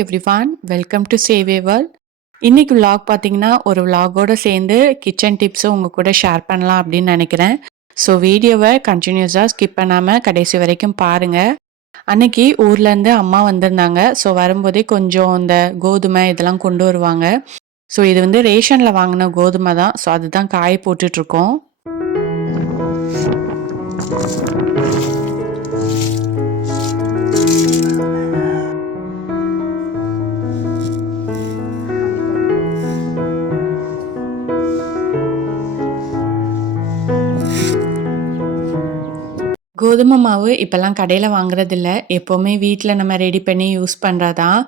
Every one welcome to சேவே world இன்னைக்கு vlog பார்த்தீங்கன்னா ஒரு vlogஓட சேர்ந்து கிச்சன் டிப்ஸும் உங்கள் கூட ஷேர் பண்ணலாம் அப்படின்னு நினைக்கிறேன். ஸோ வீடியோவை கண்டினியூஸாக ஸ்கிப் பண்ணாமல் கடைசி வரைக்கும் பாருங்கள் அன்னைக்கு ஊர்லேருந்து அம்மா வந்திருந்தாங்க. ஸோ வரும்போதே கொஞ்சம் இந்த கோதுமை இதெல்லாம் கொண்டு வருவாங்க. ஸோ இது வந்து ரேஷனில் வாங்கின கோதுமை தான். ஸோ அதுதான் காய போட்டுட்ருக்கோம் கோதுமை மாவு இப்போல்லாம் கடையில் வாங்குறதில்ல. எப்போவுமே வீட்டில் நம்ம ரெடி பண்ணி யூஸ் பண்ணுறதான்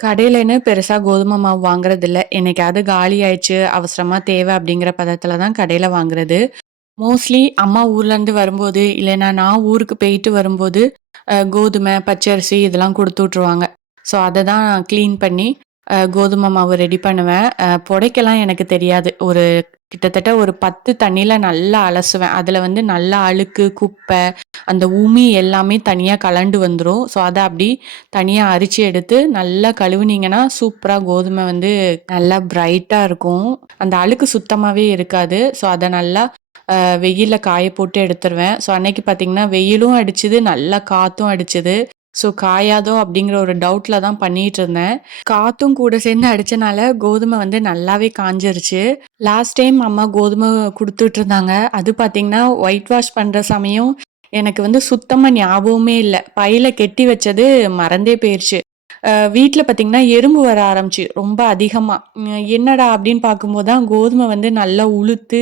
கடையிலன்னு பெருசாக கோதுமை மாவு வாங்குறதில்ல. என்னைக்காவது காலி ஆயிடுச்சு அவசரமாக தேவை அப்படிங்கிற பதத்தில் தான் கடையில் வாங்குறது. மோஸ்ட்லி அம்மா ஊர்லேருந்து வரும்போது இல்லைன்னா நான் ஊருக்கு போயிட்டு வரும்போது கோதுமை பச்சரிசி இதெல்லாம் கொடுத்து விட்ருவாங்க ஸோ அதை தான் க்ளீன் பண்ணி கோதுமை மாவு ரெடி பண்ணுவேன். புடைக்கெல்லாம் புடைக்கலாம் எனக்கு தெரியாது. ஒரு கிட்டத்தட்ட ஒரு பத்து தண்ணியில் நல்லா அலசுவேன். அதில் வந்து நல்லா அழுக்கு குப்பை அந்த உமி எல்லாமே தனியாக கலண்டு வந்துடும் ஸோ அதை அப்படி தனியாக அரிச்சு எடுத்து நல்லா கழுவுனீங்கன்னா சூப்பராக கோதுமை வந்து நல்லா பிரைட்டாக இருக்கும். அந்த அழுக்கு சுத்தமாகவே இருக்காது. ஸோ அதை நல்லா வெயிலில் காய போட்டு எடுத்துருவேன். ஸோ அன்னைக்கு பார்த்தீங்கன்னா வெயிலும் அடிச்சுது நல்லா காற்றும் அடிச்சுது. ஸோ காயாதோ அப்படிங்கிற ஒரு டவுட்டில் தான் பண்ணிட்டு இருந்தேன் காற்றும் கூட சேர்ந்து அடிச்சனால கோதுமை வந்து நல்லாவே காஞ்சிருச்சு. லாஸ்ட் டைம் அம்மா கோதுமை கொடுத்துட்டு இருந்தாங்க அது பார்த்தீங்கன்னா ஒயிட் வாஷ் பண்ணுற சமயம் எனக்கு வந்து சுத்தமாக ஞாபகமே இல்லை. பையில கெட்டி வச்சது மறந்தே போயிடுச்சு வீட்டில் பார்த்தீங்கன்னா எறும்பு வர ஆரம்பிச்சு ரொம்ப அதிகமாக என்னடா அப்படின்னு பார்க்கும்போது தான் கோதுமை வந்து நல்லா உளுத்து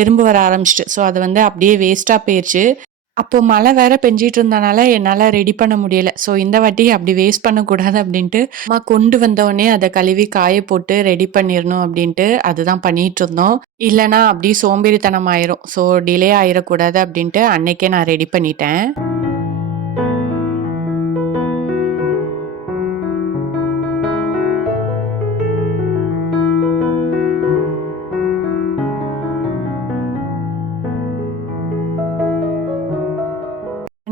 எறும்பு வர ஆரம்பிச்சிட்டு. ஸோ அது வந்து அப்படியே வேஸ்ட்டாக போயிடுச்சு அப்போது மழை வேற பெஞ்சிட்டு இருந்தனால என்னால் ரெடி பண்ண முடியல. ஸோ இந்த வாட்டி அப்படி வேஸ்ட் பண்ணக்கூடாது அப்படின்ட்டு அம்மா கொண்டு வந்தோடனே அதை கழுவி காய போட்டு ரெடி பண்ணிடணும் அப்படின்ட்டு அதுதான் பண்ணிட்டு இருந்தோம் இல்லைனா அப்படியே சோம்பேறித்தனம் ஆயிரும் ஸோ டிலே ஆயிடக்கூடாது அப்படின்ட்டு அன்னைக்கே நான் ரெடி பண்ணிட்டேன்.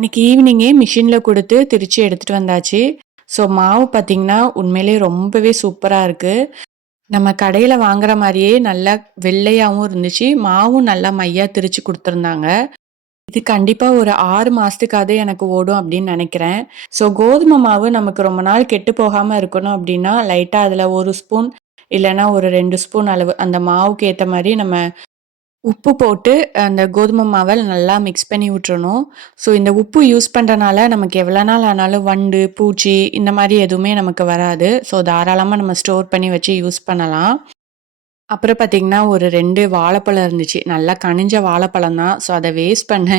இன்னைக்கு ஈவினிங்கே மிஷினில் கொடுத்து திரித்து எடுத்துகிட்டு வந்தாச்சு. ஸோ மாவு பார்த்தீங்கன்னா உண்மையிலே ரொம்பவே சூப்பராக இருக்குது நம்ம கடையில் வாங்குற மாதிரியே நல்லா வெள்ளையாகவும் இருந்துச்சு. மாவும் நல்லா மையாக திரிச்சு கொடுத்துருந்தாங்க. இது கண்டிப்பாக ஒரு ஆறு மாதத்துக்காவது எனக்கு ஓடும் அப்படின்னு நினைக்கிறேன். ஸோ கோதுமை மாவு நமக்கு ரொம்ப நாள் கெட்டு போகாமல் இருக்கணும் அப்படின்னா லைட்டாக அதில் ஒரு ஸ்பூன் இல்லைன்னா ஒரு ரெண்டு ஸ்பூன் அளவு அந்த மாவுக்கு ஏற்ற மாதிரி நம்ம உப்பு போட்டு அந்த கோதுமை மாவை நல்லா மிக்ஸ் பண்ணி விட்டுறணும். ஸோ இந்த உப்பு யூஸ் பண்ணுறனால நமக்கு எவ்வளோ நாள் ஆனாலும் வண்டு பூச்சி இந்த மாதிரி எதுவுமே நமக்கு வராது. ஸோ தாராளமாக நம்ம ஸ்டோர் பண்ணி வச்சு யூஸ் பண்ணலாம். அப்புறம் பார்த்தீங்கன்னா ஒரு ரெண்டு வாழைப்பழம் இருந்துச்சு. நல்லா கனிஞ்ச வாழைப்பழம் தான். ஸோ அதை வேஸ்ட் பண்ண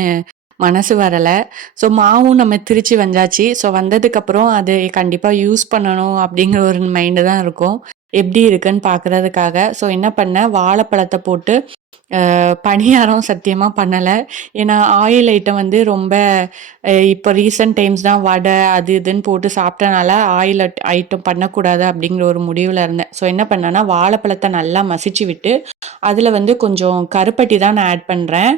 மனசு வரலை. ஸோ மாவும் நம்ம திரிச்சு வந்தாச்சு. ஸோ வந்ததுக்கப்புறம் அது கண்டிப்பாக யூஸ் பண்ணணும் அப்படிங்கிற ஒரு மைண்டு தான் இருக்கும். எப்படி இருக்குன்னு பார்க்குறதுக்காக ஸோ என்ன பண்ணேன் வாழைப்பழத்தை போட்டு பணியாரம் சத்தியமாக பண்ணலை. ஏன்னா ஆயில் ஐட்டம் வந்து ரொம்ப இப்போ ரீசெண்ட் டைம்ஸ் தான் வடை அது இதுன்னு போட்டு சாப்பிட்டனால ஆயில் ஐட்டம் பண்ணக்கூடாது அப்படிங்கிற ஒரு முடிவில் இருந்தேன். ஸோ என்ன பண்ணேன்னா வாழைப்பழத்தை நல்லா மசிச்சு விட்டு அதில் வந்து கொஞ்சம் கருப்பட்டி தான் நான் ஆட் பண்ணுறேன்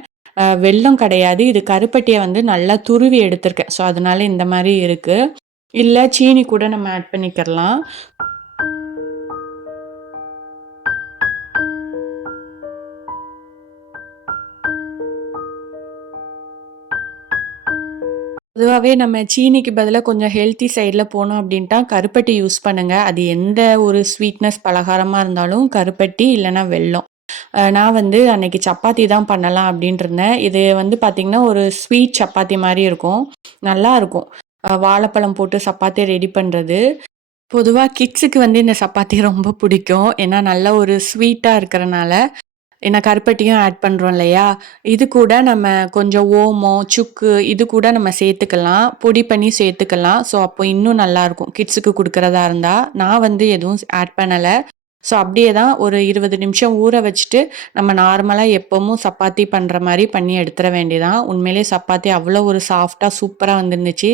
வெல்லம் கிடையாது. இது கருப்பட்டியை வந்து நல்லா துருவி எடுத்திருக்கேன். ஸோ அதனால இந்த மாதிரி இருக்குது இல்லை சீனி கூட நம்ம ஆட் பண்ணிக்கிறலாம் பொதுவாகவே நம்ம சீனிக்கு பதிலாக கொஞ்சம் ஹெல்த்தி சைடில் போனோம் அப்படின்ட்டா கருப்பட்டி யூஸ் பண்ணுங்கள் அது எந்த ஒரு ஸ்வீட்னஸ் பலகாரமாக இருந்தாலும் கருப்பட்டி இல்லைன்னா வெல்லம். நான் வந்து அன்னைக்கு சப்பாத்தி தான் பண்ணலாம் அப்படின்ட்டு இருந்தேன் இது வந்து பார்த்திங்கன்னா ஒரு ஸ்வீட் சப்பாத்தி மாதிரி இருக்கும். நல்லா இருக்கும். வாழைப்பழம் போட்டு சப்பாத்தி ரெடி பண்ணுறது பொதுவாக கிட்ஸுக்கு வந்து இந்த சப்பாத்தி ரொம்ப பிடிக்கும். ஏன்னா நல்ல ஒரு ஸ்வீட்டாக இருக்கிறனால ஏன்னா கருப்பட்டியும் ஆட் பண்ணுறோம் இல்லையா? இது கூட நம்ம கொஞ்சம் ஓமம் சுக்கு இது கூட நம்ம சேர்த்துக்கலாம். பொடி பண்ணி சேர்த்துக்கலாம். ஸோ அப்போ இன்னும் நல்லாயிருக்கும் கிட்ஸுக்கு கொடுக்குறதா இருந்தால் நான் வந்து எதுவும் ஆட் பண்ணலை. ஸோ அப்படியே தான் ஒரு இருபது நிமிஷம் ஊற வச்சுட்டு நம்ம நார்மலாக எப்போவும் சப்பாத்தி பண்ணுற மாதிரி பண்ணி எடுத்துட வேண்டியதான் உண்மையிலேயே சப்பாத்தி அவ்வளோ ஒரு சாஃப்டாக சூப்பராக வந்துருந்துச்சு.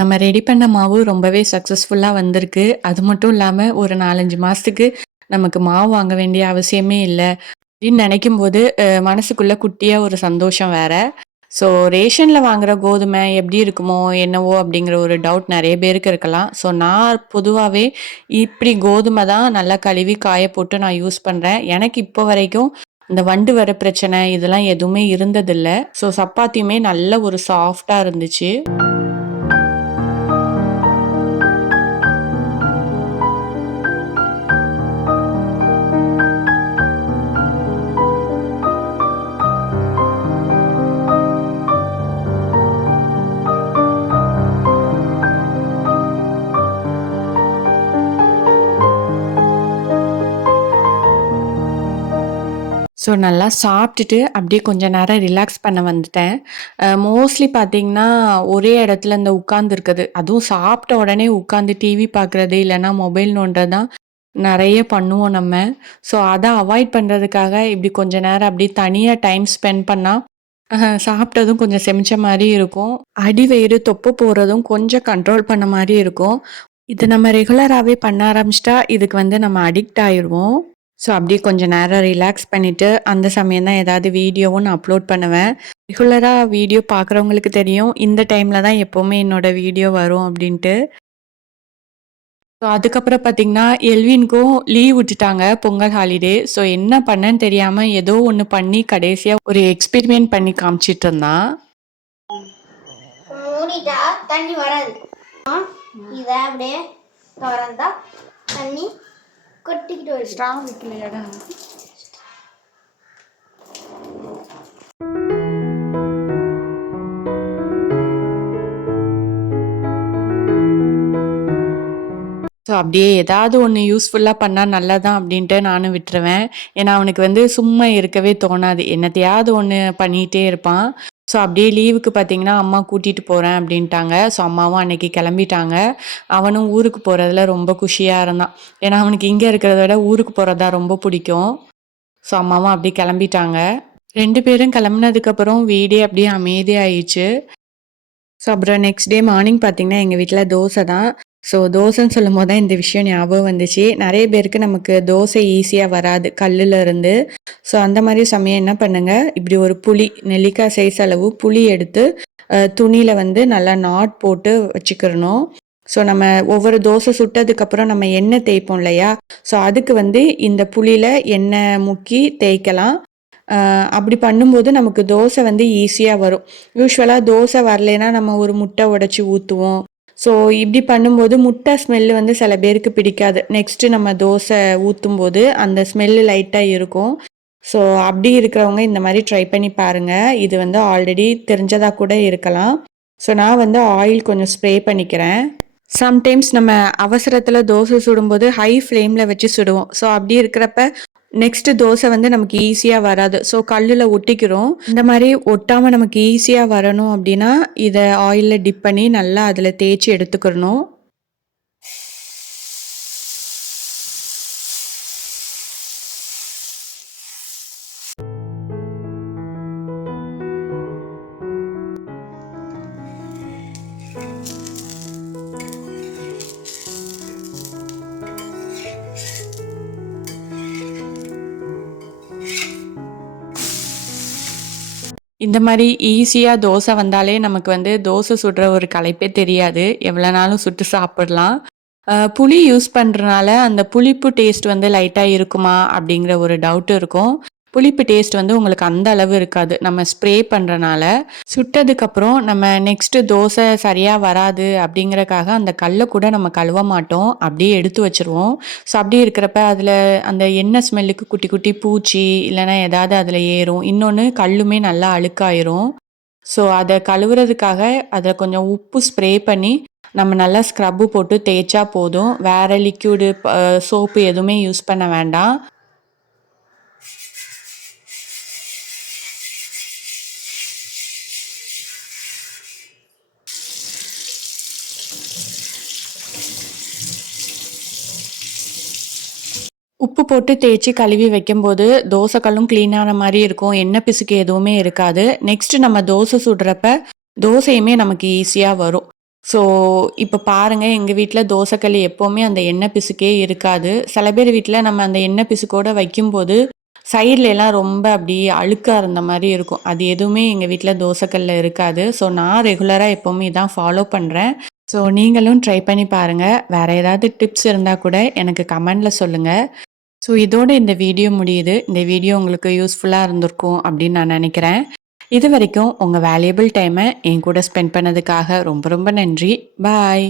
நம்ம ரெடி பண்ண மாவு ரொம்பவே சக்ஸஸ்ஃபுல்லாக வந்திருக்கு. அது மட்டும் இல்லாமல் ஒரு நாலஞ்சு மாதத்துக்கு நமக்கு மாவு வாங்க வேண்டிய அவசியமே இல்லை. அப்படின்னு நினைக்கும் போது மனசுக்குள்ள குட்டியாக ஒரு சந்தோஷம் வேற. ஸோ ரேஷனில் வாங்குற கோதுமை எப்படி இருக்குமோ என்னவோ அப்படிங்கிற ஒரு டவுட் நிறைய பேருக்கு இருக்கலாம். ஸோ நான் பொதுவாகவே இப்படி கோதுமை தான் நல்லா கழுவி காய போட்டு நான் யூஸ் பண்ணுறேன் எனக்கு இப்போ வரைக்கும் இந்த வண்டு வர பிரச்சனை இதெல்லாம் எதுவுமே இருந்ததில்ல. ஸோ சப்பாத்தியுமே நல்ல ஒரு சாஃப்டாக இருந்துச்சு. ஸோ நல்லா சாப்பிட்டுட்டு அப்படியே கொஞ்ச நேரம் ரிலாக்ஸ் பண்ண வந்துட்டேன். மோஸ்ட்லி பார்த்தீங்கன்னா ஒரே இடத்துல இந்த உட்காந்துருக்குது அதுவும் சாப்பிட்ட உடனே உட்காந்து டிவி பார்க்குறது இல்லைன்னா மொபைல் நோண்டுறது தான் நிறைய பண்ணுவோம் நம்ம. ஸோ அதை அவாய்ட் பண்ணுறதுக்காக இப்படி கொஞ்ச நேரம் அப்படி தனியாக டைம் ஸ்பெண்ட் பண்ணால் சாப்பிட்டதும் கொஞ்சம் செமிச்ச மாதிரி இருக்கும். அடி வயிறு தொப்பை போகிறதும் கொஞ்சம் கண்ட்ரோல் பண்ண மாதிரி இருக்கும். இது நம்ம ரெகுலராகவே பண்ண ஆரம்பிச்சிட்டா இதுக்கு வந்து நம்ம அடிக்ட் ஆயிடுவோம். ஸோ அப்படியே கொஞ்சம் நேரம் ரிலாக்ஸ் பண்ணிவிட்டு அந்த சமயம் தான் ஏதாவது வீடியோவும் நான் அப்லோட் பண்ணுவேன். ரெகுலராக வீடியோ பார்க்குறவங்களுக்கு தெரியும் இந்த டைமில் தான் எப்போவுமே என்னோடய வீடியோ வரும் அப்படின்ட்டு. ஸோ அதுக்கப்புறம் பார்த்தீங்கன்னா எல்வின்க்கும் லீவ் விட்டுட்டாங்க பொங்கல் ஹாலிடே ஸோ என்ன பண்ணேன்னு தெரியாமல் ஏதோ ஒன்று பண்ணி கடைசியாக ஒரு எக்ஸ்பெரிமெண்ட் பண்ணி காமிச்சிட்டு இருந்தான். மூடிட்டா தண்ணி வராது. இதை அப்படியே திறந்தா கொட்டிக்கிட்டு வருது. ஸ்ட்ரா வைக்கலையாடா ஸோ அப்படியே ஏதாவது ஒன்று யூஸ்ஃபுல்லாக பண்ணால் நல்லதான் அப்படின்ட்டு நானும் விட்டுருவேன். ஏன்னா அவனுக்கு வந்து சும்மா இருக்கவே தோணாது. என்னத்தையாவது ஒன்று பண்ணிகிட்டே இருப்பான். ஸோ அப்படியே லீவுக்கு பார்த்தீங்கன்னா அம்மா கூட்டிகிட்டு போகிறேன் அப்படின்ட்டாங்க. ஸோ அம்மாவும் அன்னைக்கு கிளம்பிட்டாங்க. அவனும் ஊருக்கு போகிறதுல ரொம்ப குஷியாக இருந்தான். ஏன்னா அவனுக்கு இங்கே இருக்கிறத விட ஊருக்கு போகிறது தான் ரொம்ப பிடிக்கும். ஸோ அம்மாவும் அப்படியே கிளம்பிட்டாங்க. ரெண்டு பேரும் கிளம்புனதுக்கப்புறம் வீடே அப்படியே அமைதியாயிடுச்சு. ஸோ அப்புறம் நெக்ஸ்ட் டே மார்னிங் பார்த்தீங்கன்னா எங்கள் வீட்டில் தோசை தான் ஸோ தோசைன்னு சொல்லும் போது தான் இந்த விஷயம் ஞாபகம் வந்துச்சு. நிறைய பேருக்கு நமக்கு தோசை ஈஸியாக வராது கல்லில் இருந்து. ஸோ அந்த மாதிரி சமயம் என்ன பண்ணுங்கள் இப்படி ஒரு புளி நெல்லிக்காய் சைஸ் அளவு புளி எடுத்து துணியில் வந்து நல்லா நாட் போட்டு வச்சுக்கிறணும் ஸோ நம்ம ஒவ்வொரு தோசை சுட்டதுக்கப்புறம் நம்ம எண்ணெய் தேய்ப்போம் இல்லையா? ஸோ அதுக்கு வந்து இந்த புளியில் எண்ணெய் முக்கி தேய்க்கலாம். அப்படி பண்ணும்போது நமக்கு தோசை வந்து ஈஸியாக வரும். யூஸ்வலாக தோசை வரலைன்னா நம்ம ஒரு முட்டை உடச்சி ஊற்றுவோம் ஸோ இப்படி பண்ணும்போது முட்டை ஸ்மெல்லு வந்து சில பேருக்கு பிடிக்காது. நெக்ஸ்ட்டு நம்ம தோசை ஊற்றும் போது அந்த ஸ்மெல்லு லைட்டாக இருக்கும். ஸோ அப்படி இருக்கிறவங்க இந்த மாதிரி ட்ரை பண்ணி பாருங்கள் இது வந்து ஆல்ரெடி தெரிஞ்சதாக கூட இருக்கலாம். ஸோ நான் வந்து ஆயில் கொஞ்சம் ஸ்ப்ரே பண்ணிக்கிறேன். சம்டைம்ஸ் நம்ம அவசரத்தில் தோசை சுடும்போது ஹை ஃப்ளேமில் வச்சு சுடுவோம். ஸோ அப்படி இருக்கிறப்ப நெக்ஸ்ட் தோசை வந்து நமக்கு ஈஸியாக வராது. ஸோ கல்லில் ஒட்டிக்கிறோம். இந்த மாதிரி ஒட்டாமல் நமக்கு ஈஸியாக வரணும் அப்படின்னா இதை ஆயிலில் டிப் பண்ணி நல்லா அதில் தேய்ச்சி எடுத்துக்கிறணும். இந்த மாதிரி ஈஸியாக தோசை வந்தாலே நமக்கு வந்து தோசை சுடுற ஒரு களைப்பே தெரியாது. எவ்வளோ நாளும் சுட்டு சாப்பிடலாம். புளி யூஸ் பண்ணுறனால அந்த புளிப்பு டேஸ்ட் வந்து லைட்டாக இருக்குமா அப்படிங்கிற ஒரு டவுட் இருக்கும். புளிப்பு டேஸ்ட் வந்து உங்களுக்கு அந்த அளவு இருக்காது. நம்ம ஸ்ப்ரே பண்ணுறனால சுட்டதுக்கப்புறம் நம்ம நெக்ஸ்ட்டு தோசை சரியாக வராது அப்படிங்கிறக்காக அந்த கல்லை கூட நம்ம கழுவ மாட்டோம். அப்படியே எடுத்து வச்சுருவோம். ஸோ அப்படியே இருக்கிறப்ப அதில் அந்த எண்ணெய் ஸ்மெல்லுக்கு குட்டி குட்டி பூச்சி இல்லைன்னா ஏதாவது அதில் ஏறும். இன்னொன்று கல்லுமே நல்லா அழுக்காயிரும். ஸோ அதை கழுவுறதுக்காக அதில் கொஞ்சம் உப்பு ஸ்ப்ரே பண்ணி நம்ம நல்லா ஸ்க்ரப்பு போட்டு தேய்ச்சா போதும். வேறு லிக்யூடு சோப்பு எதுவுமே யூஸ் பண்ண வேண்டாம். உப்பு போட்டு தேய்ச்சி கழுவி வைக்கும்போது தோசைக்கல்லும் க்ளீனான மாதிரி இருக்கும். எண்ணெய் பிசுக்கு எதுவுமே இருக்காது. நெக்ஸ்ட் நம்ம தோசை சுடுறப்ப தோசையுமே நமக்கு ஈஸியாக வரும். ஸோ இப்போ பாருங்கள் எங்கள் வீட்டில் தோசைக்கல் எப்போவுமே அந்த எண்ணெய் பிசுக்கே இருக்காது. சில பேர் வீட்டில் நம்ம அந்த எண்ணெய் பிசுக்கோடு வைக்கும்போது சைடுல எல்லாம் ரொம்ப அப்படி அழுக்காக இருந்த மாதிரி இருக்கும். அது எதுவுமே எங்கள் வீட்டில் தோசைக்கல்ல இருக்காது. ஸோ நான் ரெகுலராக எப்போவுமே இதான் ஃபாலோ பண்ணுறேன் ஸோ நீங்களும் ட்ரை பண்ணி பாருங்கள் வேறு ஏதாவது டிப்ஸ் இருந்தால் கூட எனக்கு கமெண்டில் சொல்லுங்கள் ஸோ இதோட இந்த வீடியோ முடியுது. இந்த வீடியோ உங்களுக்கு யூஸ்ஃபுல்லாக இருந்திருக்கும் அப்படின்னு நான் நினைக்கிறேன் இது வரைக்கும் உங்கள் வேல்யூபிள் டைமை என் கூட ஸ்பெண்ட் பண்ணதுக்காக ரொம்ப ரொம்ப நன்றி. பாய்.